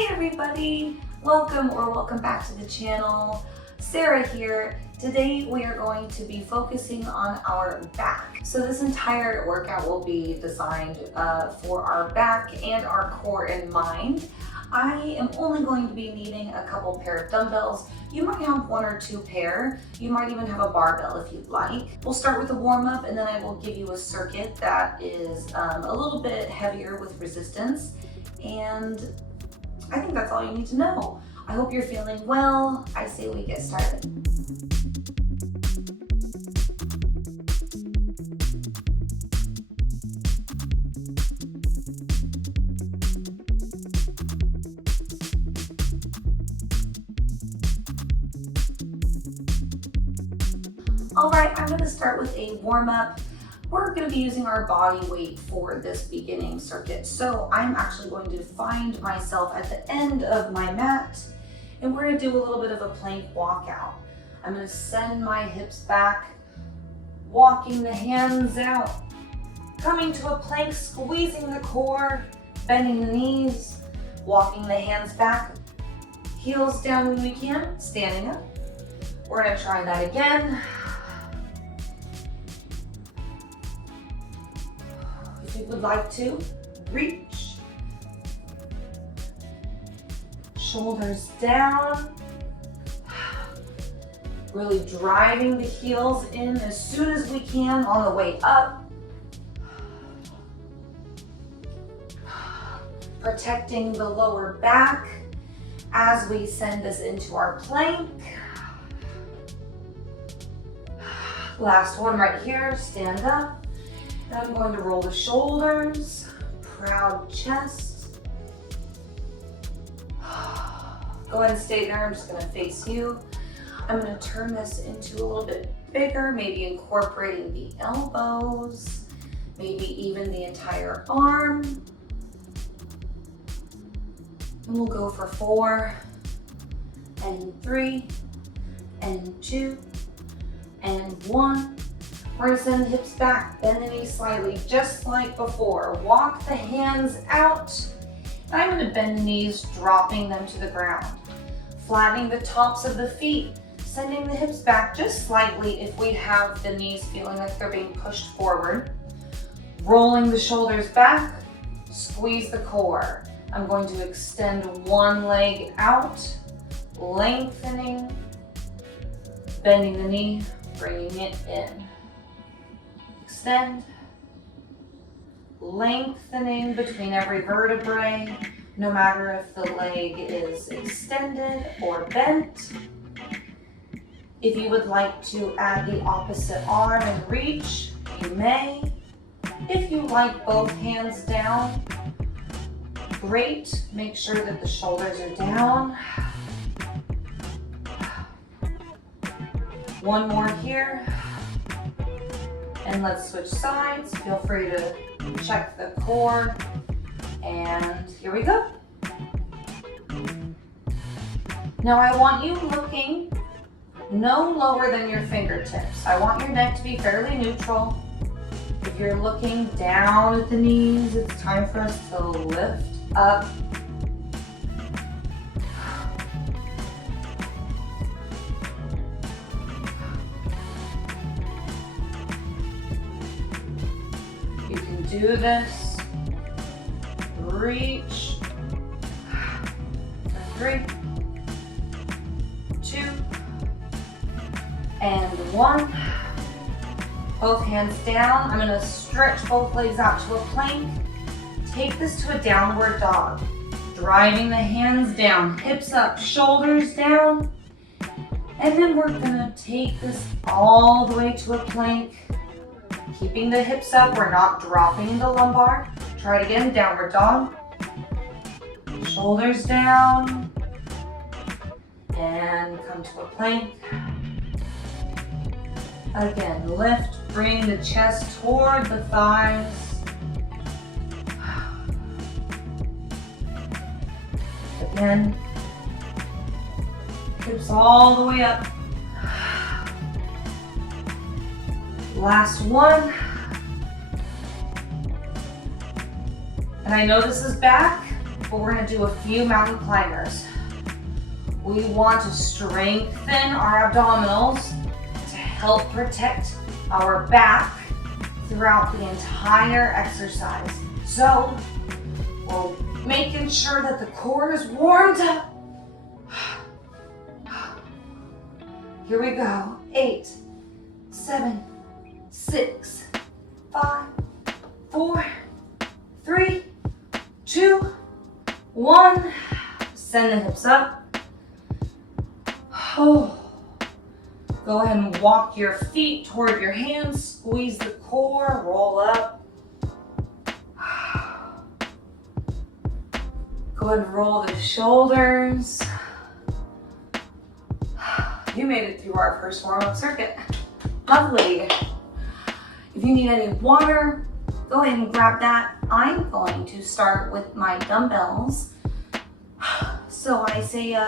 Hi everybody! Welcome back to the channel. Sarah here. Today we are going to be focusing on our back. So this entire workout will be designed for our back and our core in mind. I am only going to be needing a couple pair of dumbbells. You might have one or two pair. You might even have a barbell if you'd like. We'll start with a warm up and then I will give you a circuit that is a little bit heavier with resistance. And I think that's all you need to know. I hope you're feeling well. I say we get started. All right, I'm gonna start with a warm up. We're going to be using our body weight for this beginning circuit. So I'm actually going to find myself at the end of my mat and we're going to do a little bit of a plank walkout. I'm going to send my hips back, walking the hands out, coming to a plank, squeezing the core, bending the knees, walking the hands back, heels down when we can, standing up. We're going to try that again. If you would like to, reach, shoulders down, really driving the heels in as soon as we can on the way up, protecting the lower back as we send this into our plank. Last one right here, stand up. Now I'm going to roll the shoulders, proud chest. Go ahead and stay there, I'm just gonna face you. I'm gonna turn this into a little bit bigger, maybe incorporating the elbows, maybe even the entire arm. And we'll go for 4, and 3, and 2, and 1. We're gonna send the hips back, bend the knees slightly, just like before. Walk the hands out. And I'm gonna bend the knees, dropping them to the ground. Flattening the tops of the feet, sending the hips back just slightly if we have the knees feeling like they're being pushed forward. Rolling the shoulders back, squeeze the core. I'm going to extend one leg out, lengthening, bending the knee, bringing it in. Extend, lengthening between every vertebrae, no matter if the leg is extended or bent. If you would like to add the opposite arm and reach, you may. If you like both hands down, great. Make sure that the shoulders are down. One more here. And let's switch sides. Feel free to check the core. And here we go. Now I want you looking no lower than your fingertips. I want your neck to be fairly neutral. If you're looking down at the knees, it's time for us to lift up. Do this, reach, 3, 2, and 1. Both hands down. I'm gonna stretch both legs out to a plank. Take this to a downward dog. Driving the hands down, hips up, shoulders down. And then we're gonna take this all the way to a plank. Keeping the hips up, we're not dropping the lumbar. Try it again, downward dog. Shoulders down. And come to a plank. Again, lift, bring the chest toward the thighs. Again, hips all the way up. Last one. And I know this is back, but we're gonna do a few mountain climbers. We want to strengthen our abdominals to help protect our back throughout the entire exercise. So we're making sure that the core is warmed up. Here we go. 8, 7, 6, 5, 4, 3, 2, 1. Send the hips up. Oh. Go ahead and walk your feet toward your hands. Squeeze the core. Roll up. Go ahead and roll the shoulders. You made it through our first warm-up circuit. Lovely. If you need any water, go ahead and grab that. I'm going to start with my dumbbells. So I say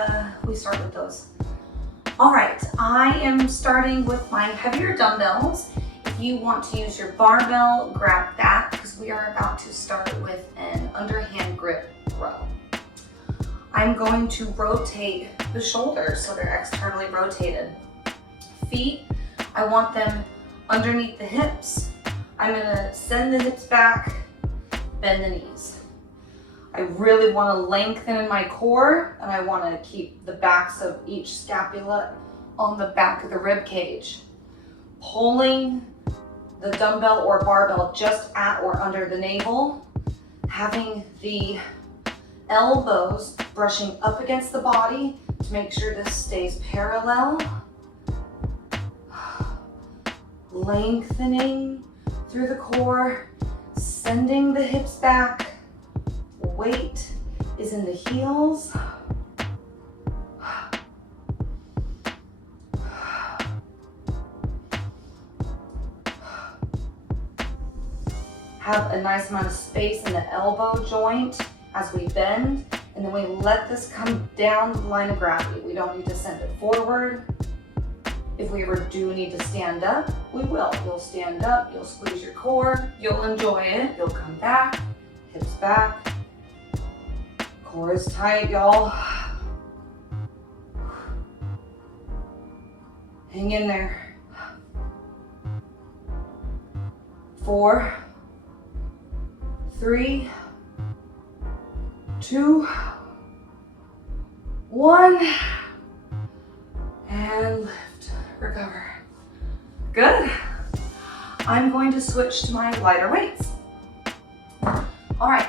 we start with those. All right, I am starting with my heavier dumbbells. If you want to use your barbell, grab that because we are about to start with an underhand grip row. I'm going to rotate the shoulders so they're externally rotated. Feet, I want them underneath the hips. I'm gonna send the hips back, bend the knees. I really wanna lengthen in my core and I wanna keep the backs of each scapula on the back of the rib cage. Pulling the dumbbell or barbell just at or under the navel, having the elbows brushing up against the body to make sure this stays parallel. Lengthening through the core, sending the hips back. Weight is in the heels. Have a nice amount of space in the elbow joint as we bend, and then we let this come down the line of gravity. We don't need to send it forward. If we ever do need to stand up, we will. You'll stand up, you'll squeeze your core, you'll enjoy it, you'll come back, hips back. Core is tight, y'all. Hang in there. 4, 3, 2, 1, and lift, recover. Good. I'm going to switch to my lighter weights. All right.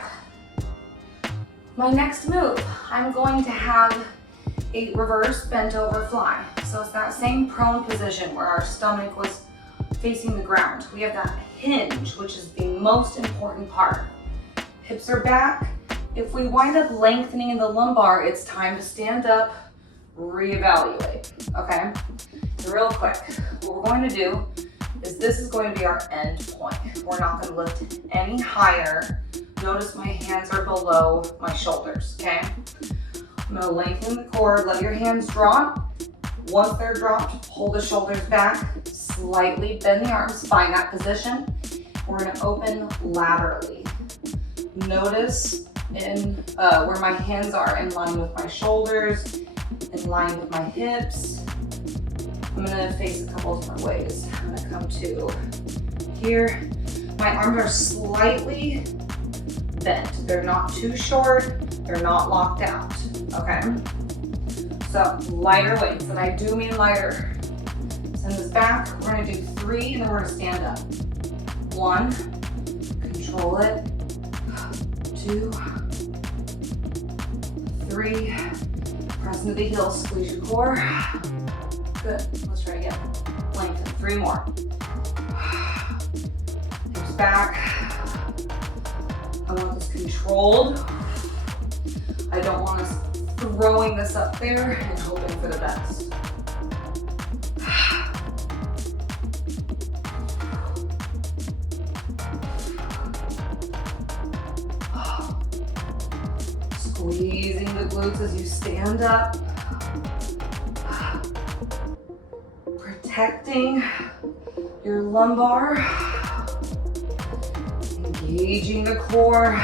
My next move, I'm going to have a reverse bent over fly. So it's that same prone position where our stomach was facing the ground. We have that hinge, which is the most important part. Hips are back. If we wind up lengthening in the lumbar, it's time to stand up, reevaluate, okay? So real quick, what we're going to do is this is going to be our end point. We're not going to lift any higher. Notice my hands are below my shoulders, okay? I'm gonna lengthen the core, let your hands drop. Once they're dropped, pull the shoulders back, slightly bend the arms, find that position. We're gonna open laterally. Notice where my hands are in line with my shoulders, in line with my hips. I'm gonna face a couple different ways. I'm gonna come to here. My arms are slightly bent. They're not too short, they're not locked out, okay? So lighter weights, and I do mean lighter. Send this back, we're gonna do 3 and then we're gonna stand up. 1, control it. 2, 3, press into the heels, squeeze your core. Good, let's try again. Lengthen, 3 more. Hips back. I want this controlled. I don't want us throwing this up there and hoping for the best. Squeezing the glutes as you stand up. Protecting your lumbar. Engaging the core.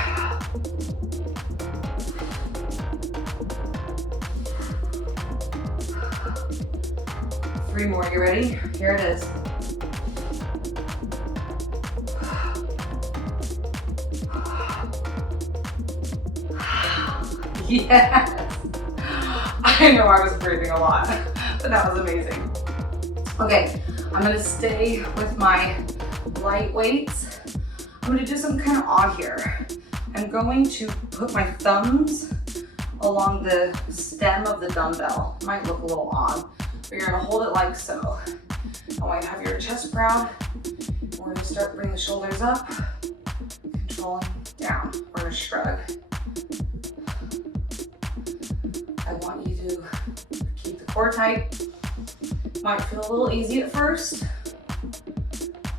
3 more. You ready? Here it is. Yes. I know I was breathing a lot, but that was amazing. Okay, I'm gonna stay with my light weights. I'm gonna do something kind of odd here. I'm going to put my thumbs along the stem of the dumbbell. It might look a little odd, but you're gonna hold it like so. I want you to have your chest proud. We're gonna start bringing the shoulders up, controlling down. We're gonna shrug. I want you to keep the core tight. Might feel a little easy at first.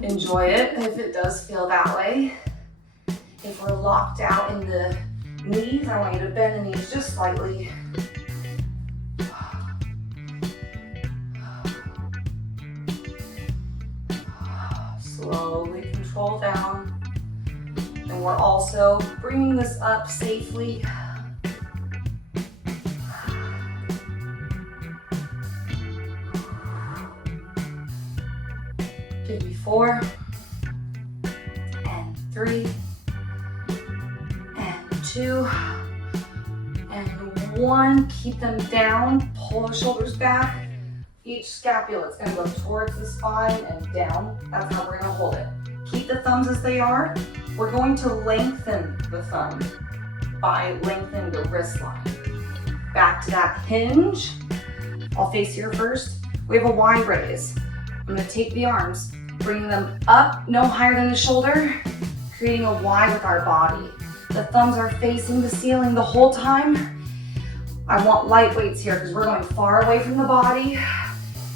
Enjoy it if it does feel that way. If we're locked out in the knees, I want you to bend the knees just slightly. Slowly control down. And we're also bringing this up safely. Give me 4 and 3 and 2 and 1. Keep them down. Pull the shoulders back. Each scapula is going to go towards the spine and down. That's how we're going to hold it. Keep the thumbs as they are. We're going to lengthen the thumb by lengthening the wrist line. Back to that hinge. I'll face here first. We have a Y raise. I'm going to take the arms, bring them up, no higher than the shoulder, creating a Y with our body. The thumbs are facing the ceiling the whole time. I want light weights here because we're going far away from the body,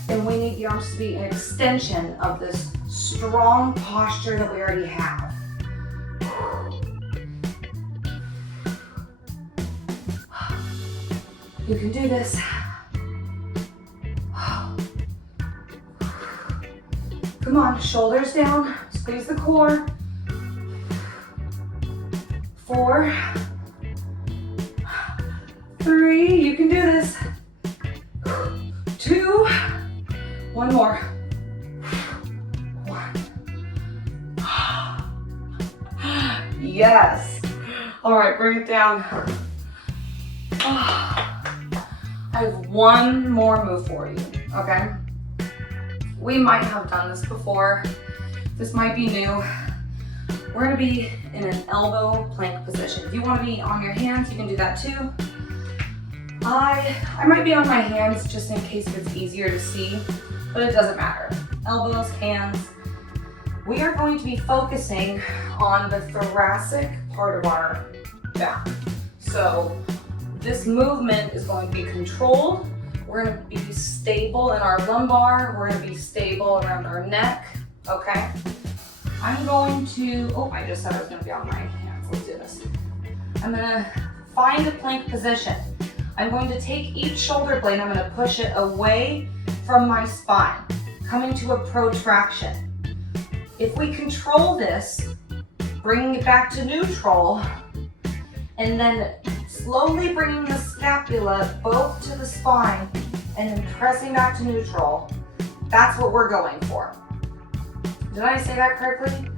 and we need the arms to be an extension of this strong posture that we already have. You can do this. Come on, shoulders down, squeeze the core. 4, 3, you can do this. 2, 1 more. 1. Yes. All right, bring it down. I have 1 more move for you, okay? We might have done this before. This might be new. We're gonna be in an elbow plank position. If you wanna be on your hands, you can do that too. I might be on my hands just in case it's easier to see, but it doesn't matter. Elbows, hands. We are going to be focusing on the thoracic part of our back. So this movement is going to be controlled. We're going to be stable in our lumbar. We're going to be stable around our neck, okay? I'm going to, I just said I was going to be on my hands. Let's do this. I'm going to find a plank position. I'm going to take each shoulder blade, I'm going to push it away from my spine, coming to a protraction. If we control this, bringing it back to neutral, and then slowly bringing the scapula both to the spine and then pressing back to neutral, that's what we're going for. Did I say that correctly?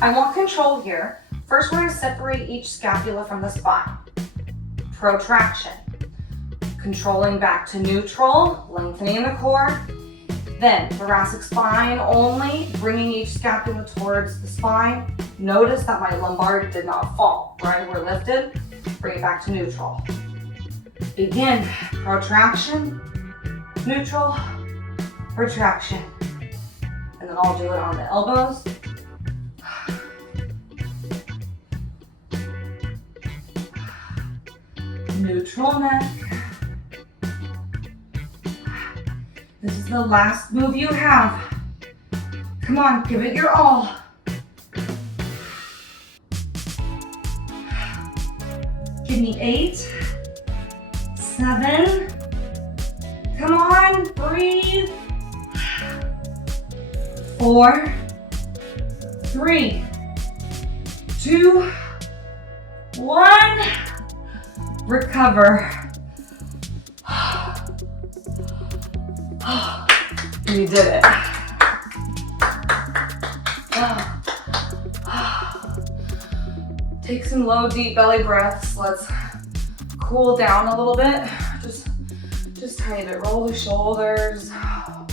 I want control here. First, we're going to separate each scapula from the spine. Protraction. Controlling back to neutral, lengthening the core. Then thoracic spine only, bringing each scapula towards the spine. Notice that my lumbar did not fall, right? We're lifted, bring it back to neutral. Begin, protraction, neutral, protraction. And then I'll do it on the elbows. Neutral neck. This is the last move you have. Come on, give it your all. Give me 8, 7. Come on, breathe. 4, 3, 2, 1. Recover. You did it. Take some low, deep belly breaths. Let's cool down a little bit. Just tiny bit. Roll the shoulders. I'm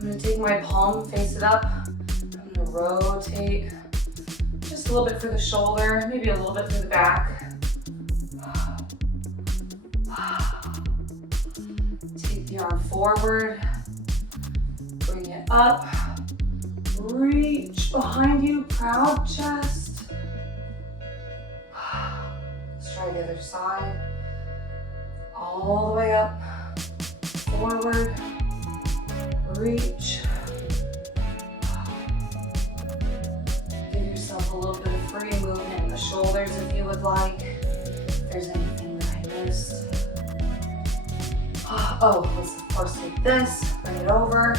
gonna take my palm, face it up. I'm gonna rotate just a little bit for the shoulder, maybe a little bit for the back. Take the arm forward, bring it up, reach behind you, proud chest. Let's try the other side. All the way up, forward, reach. Give yourself a little bit of free movement in the shoulders if you would like. If there's anything that I missed. Oh, let's of course take this, bring it over.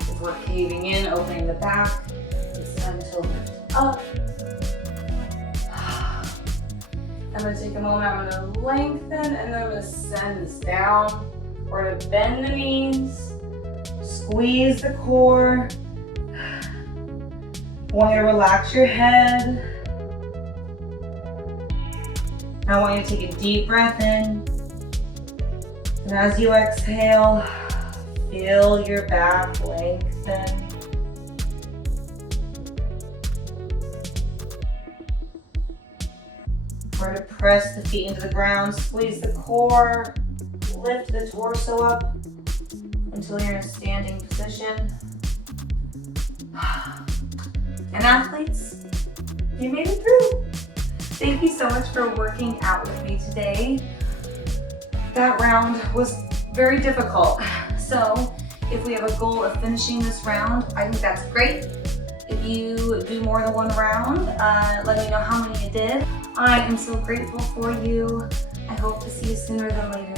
If we're caving in, opening the back, it's time to lift up. I'm gonna take a moment, I'm gonna lengthen, and then I'm gonna send this down. We're gonna bend the knees, squeeze the core. I want you to relax your head. I want you to take a deep breath in. And as you exhale, feel your back lengthen. We're going to press the feet into the ground, squeeze the core, lift the torso up until you're in a standing position. And athletes, you made it through. Thank you so much for working out with me today. That round was very difficult. So if we have a goal of finishing this round, I think that's great. If you do more than one round, let me know how many you did. I am so grateful for you. I hope to see you sooner than later.